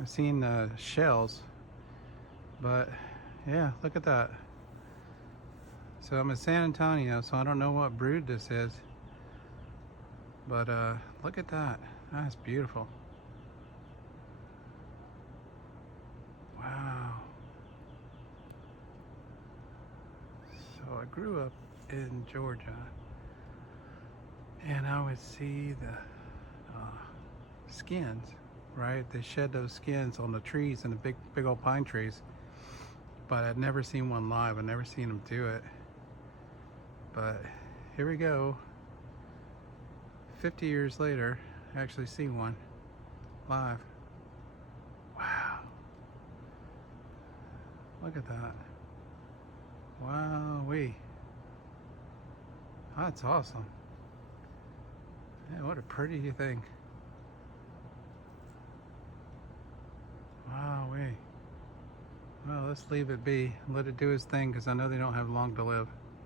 I've seen shells, but yeah, look at that. So I'm in San Antonio, so I don't know what brood this is, but look at that. That's beautiful. Wow. So I grew up in Georgia, and I would see the skins, right? They shed those skins on the trees and the big old pine trees, but I'd never seen one live. I'd never seen them do it. But here we go. 50 years later, I actually see one live. Wow. Look at that. Wow-wee. That's awesome. Yeah, what a pretty thing. Wow-wee. Well, let's leave it be. Let it do its thing, because I know they don't have long to live.